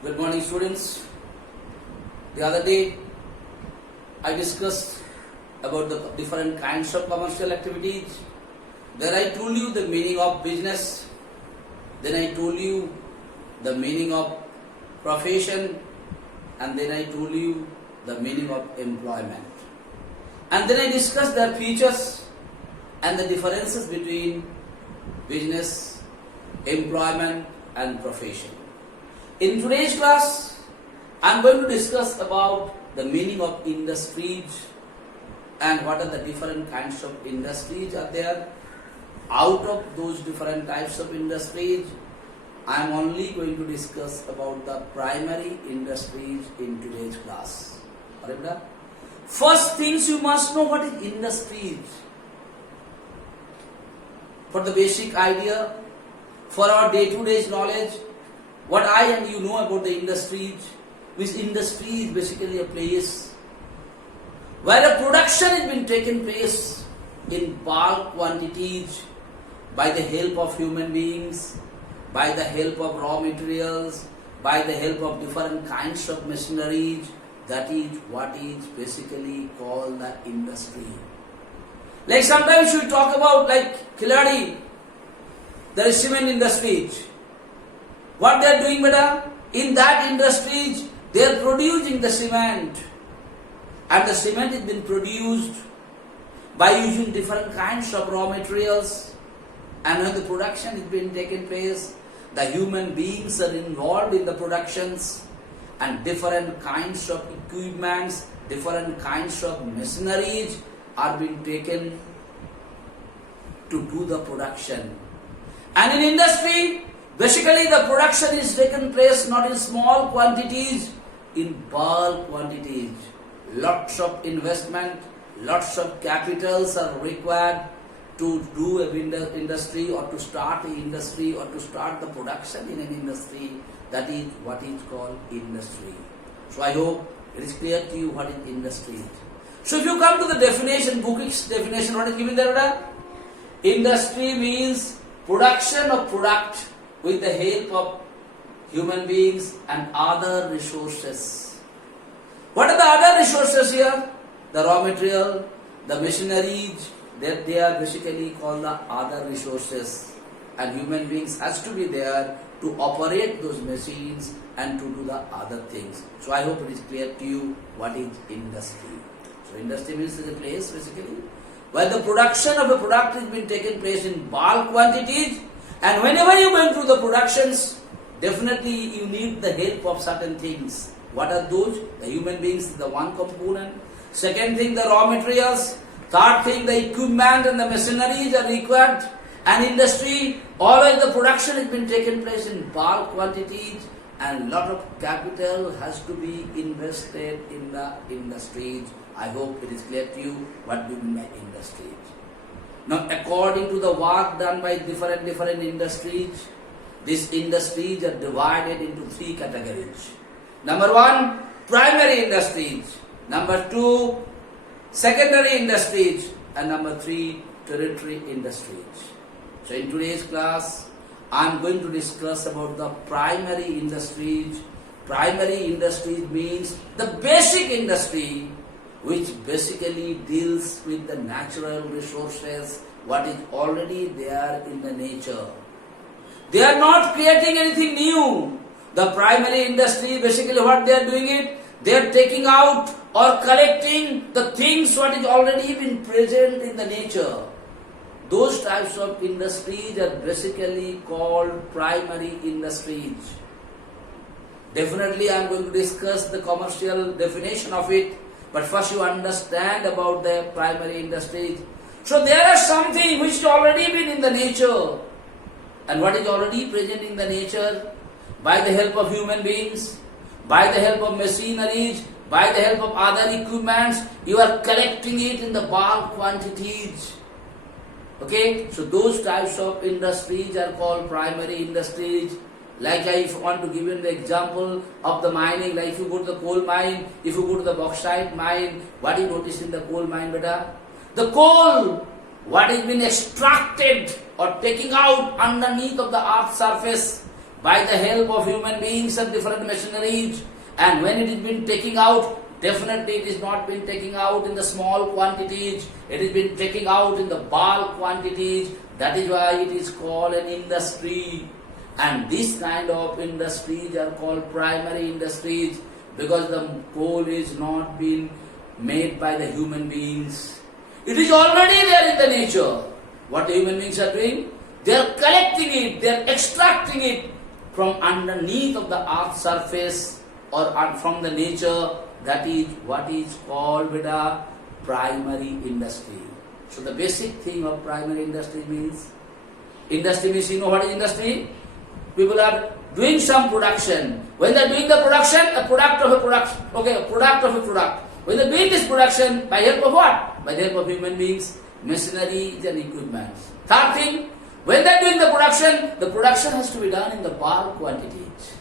Good morning, students. The other day I discussed about the different kinds of commercial activities. Then I told you the meaning of business. Then I told you the meaning of profession. And then I told you the meaning of employment. And then I discussed their features and the differences between business, employment and profession. In today's class, I am going to discuss about the meaning of industries and what are the different kinds of industries are there. Out of those different types of industries, I am only going to discuss about the primary industries in today's class. First things you must know what is industries. For the basic idea, for our day-to-day knowledge, what I and you know about the industries, which industry is basically a place where a production has been taken place in bulk quantities by the help of human beings, by the help of raw materials, by the help of different kinds of machineries. That is what is basically called the industry. Like sometimes we talk about like Kiladi, there is cement industries. What they are doing, beta? In that industries, they are producing the cement. And the cement is been produced by using different kinds of raw materials. And when the production is being taken place, the human beings are involved in the productions, and different kinds of equipments, different kinds of machineries are being taken to do the production. And in industry, basically the production is taken place not in small quantities, in bulk quantities. Lots of investment, lots of capitals are required to do an industry or to start an industry or to start the production in an industry. That is what is called industry. So I hope it is clear to you what is industry. So if you come to the definition, book's definition, what is given there? Industry means production of product with the help of human beings and other resources. What are the other resources here? The raw material, the machineries, that they are basically called the other resources. And human beings has to be there to operate those machines and to do the other things. So I hope it is clear to you what is industry. So industry means is a place basically where the production of a product is being taken place in bulk quantities, and whenever you went through the productions, definitely you need the help of certain things. What are those? The human beings is the one component. Second thing, the raw materials. Third thing, the equipment and the machineries are required. And industry, always the production has been taken place in bulk quantities, and lot of capital has to be invested in the industries. I hope it is clear to you what do you mean by industries. Now, according to the work done by different industries, these industries are divided into three categories. Number one, primary industries. Number two, secondary industries. And number three, tertiary industries. So in today's class, I am going to discuss about the primary industries. Primary industries means the basic industry which basically deals with the natural resources, what is already there in the nature. They are not creating anything new. The primary industry, basically what they are doing it, they are taking out or collecting the things what is already been present in the nature. Those types of industries are basically called primary industries. Definitely I am going to discuss the commercial definition of it, but first you understand about the primary industries. So there are something which is already been in the nature, and what is already present in the nature, by the help of human beings, by the help of machineries, by the help of other equipments, you are collecting it in the bulk quantities. Okay, so those types of industries are called primary industries. Like I want to give you the example of the mining, like if you go to the coal mine, if you go to the bauxite mine, what do you notice in the coal mine, beta? The coal, what has been extracted or taking out underneath of the earth's surface, by the help of human beings and different machineries. And when it is been taking out, definitely it is not been taking out in the small quantities. It is been taking out in the bulk quantities. That is why it is called an industry. And this kind of industries are called primary industries, because the coal is not being made by the human beings. It is already there in the nature. What the human beings are doing? They are collecting it, they are extracting it from underneath of the earth's surface or from the nature. That is what is called with a primary industry. So the basic thing of primary industry means, you know what is industry? People are doing some production. When they are doing the production, a product of a product. Okay, a product of a product. When they are doing this production, by help of what? By the help of human beings, machineries and equipment. Third thing, when they are doing the production has to be done in the bulk quantities.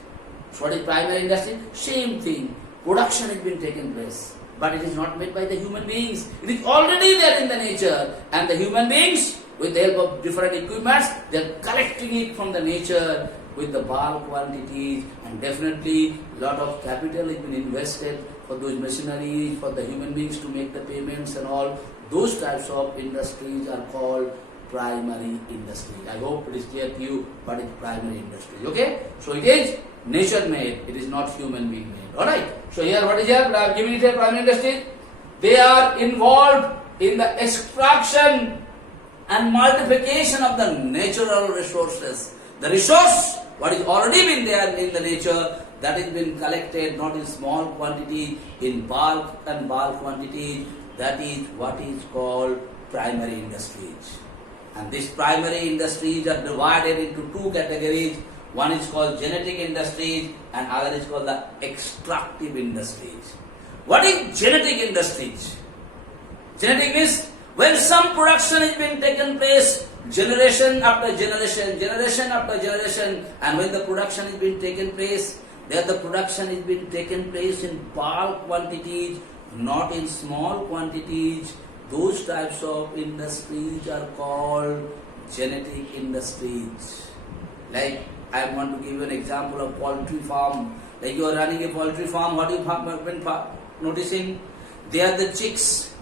So what is primary industry? Same thing. Production has been taken place, but it is not made by the human beings. It is already there in the nature, and the human beings, with the help of different equipments, they are collecting it from the nature with the bulk quantities, and definitely lot of capital has been invested for those machineries, for the human beings to make the payments and all. Those types of industries are called primary industry. I hope it is clear to you what is primary industry. Okay? So it is nature made, it is not human being made. Alright? So here what is here? I have given it a primary industry. They are involved in the extraction and multiplication of the natural resources. The resource, what is already been there in the nature, that is been collected not in small quantity, in bulk and bulk quantity. That is what is called primary industries. And these primary industries are divided into two categories. One is called genetic industries and other is called the extractive industries. What is genetic industries? Genetic means when some production is being taken place, generation after generation, generation after generation, and when the production is being taken place, there the production is being taken place in bulk quantities, not in small quantities. Those types of industries are called genetic industries. Like I want to give you an example of poultry farm. Like you are running a poultry farm, what you have been noticing? They are the chicks.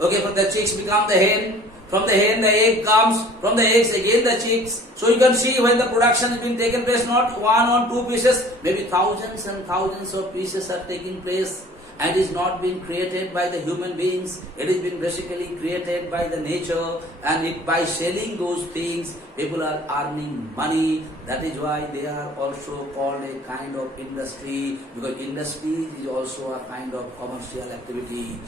Okay, from the chicks become the hen. From the hen the egg comes. From the eggs again the chicks. So you can see when the production has been taken place, not one or two pieces, maybe thousands and thousands of pieces are taking place. And is not being created by the human beings. It is been basically created by the nature, and by selling those things, people are earning money. That is why they are also called a kind of industry, because industry is also a kind of commercial activity.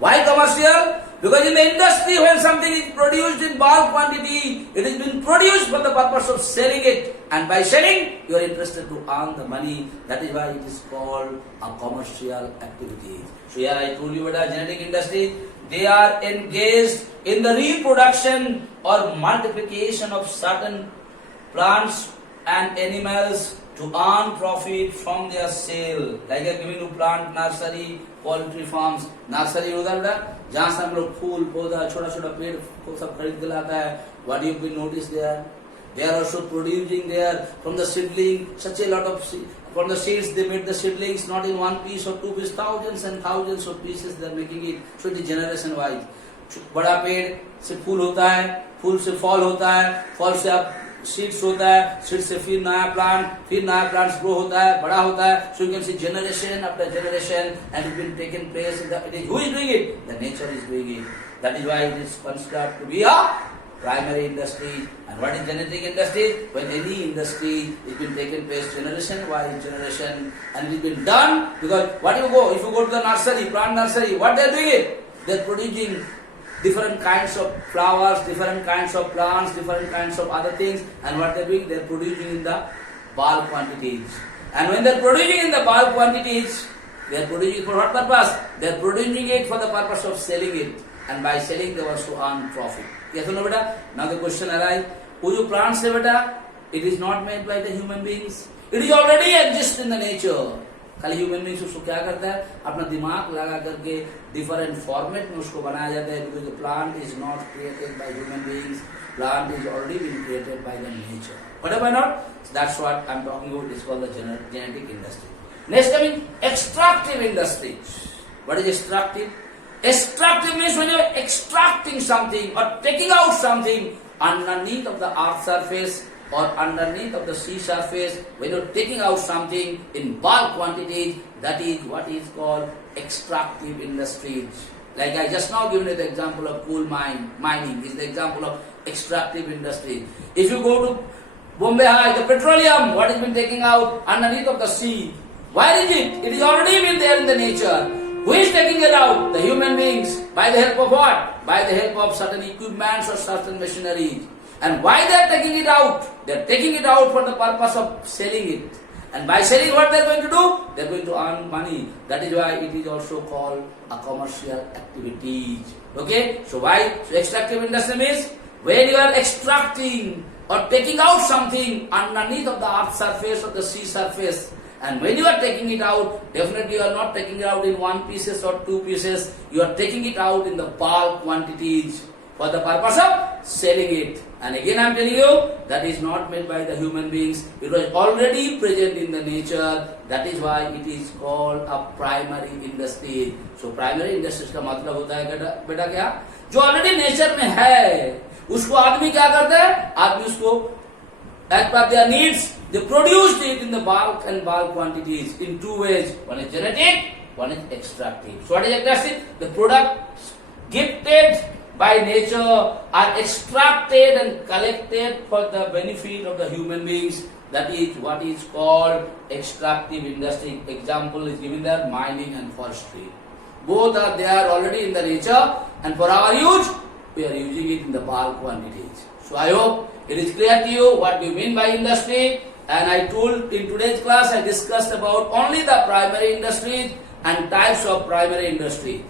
Why commercial? Because in the industry, when something is produced in bulk quantity, it has been produced for the purpose of selling it. And by selling, you are interested to earn the money. That is why it is called a commercial activity. So here I told you about genetic industry. They are engaged in the reproduction or multiplication of certain plants and animals to earn profit from their sale. Like I am giving you plant nursery, poultry farms. Nursery होता है जहाँ से हम लोग फूल पौधा छोटा छोटा पेड़ को सब खरीद के लाता है. What do you will notice there? They are also producing there from the seedling such a lot of from the seeds they made the seedlings not in one piece or two pieces, thousands and thousands of pieces they are making it. So it is generation wise. बड़ा पेड़ से फूल होता है, फूल से फल होता है, फल से आप सीड्स होता है, सीड्स से फिर नया प्लांट ग्रो होता है, बड़ा होता है. So you can see generation after generation, and it will taken place. Who is doing it? The nature is doing it. That is why it is considered to be a primary industry. And what is genetic industry? When any industry is been taken place generation by generation, and it has been done because if you go to the nursery, plant nursery, what they are doing it? They are producing different kinds of flowers, different kinds of plants, different kinds of other things, and what they are doing, they are producing in the bulk quantities. And when they are producing in the bulk quantities, they are producing for what purpose? They are producing it for the purpose of selling it, and by selling they want to earn profit. Yes or no, beta? Now the question arises: who you plants say, beta? It is not made by the human beings. It is already exist in the nature. खाली human beings उसको क्या करता है, अपना दिमाग लगा करके different format में उसको बनाया जाता है. Because the plant is not created by human beings, plant is already been created by the nature. What have I not? So that's what I'm talking about. It's called the genetic industry. Next coming, extractive industry. What is extractive? Extractive means when you're extracting something or taking out something underneath of the earth surface or underneath of the sea surface, when you're taking out something in bulk quantities, that is what is called extractive industries. Like I just now given you the example of coal mining is the example of extractive industry. If you go to Bombay High, the petroleum, what has been taken out underneath of the sea, where is it? It is already been there in the nature. Who is taking it out? The human beings. By the help of what? By the help of certain equipments or certain machineries. And why they are taking it out? They are taking it out for the purpose of selling it. And by selling, what they are going to do? They are going to earn money. That is why it is also called a commercial activities. Okay? So why? So extractive industry means when you are extracting or taking out something underneath of the earth surface or the sea surface, and when you are taking it out, definitely you are not taking it out in one pieces or two pieces. You are taking it out in the bulk quantities for the purpose of selling it. And again I am telling you, that is not made by the human beings. It was already present in the nature. That is why it is called a primary industry. So primary industries का मतलब होता है बेटा क्या? जो already nature में है, उसको आदमी क्या करता है? आदमी उसको as per their needs, they produced it in the bulk and bulk quantities in two ways. One is genetic, one is extractive. So what is extractive? The products gifted by nature are extracted and collected for the benefit of the human beings. That is what is called extractive industry. Example is given there, mining and forestry. Both are there already in the nature, and for our use, we are using it in the bulk quantities. So I hope it is clear to you what we mean by industry. And I told in today's class, I discussed about only the primary industries and types of primary industry.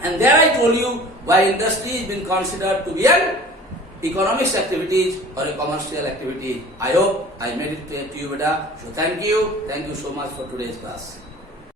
And there I told you why industry has been considered to be an economics activities or a commercial activity. I hope I made it clear to you, beta. So thank you so much for today's class.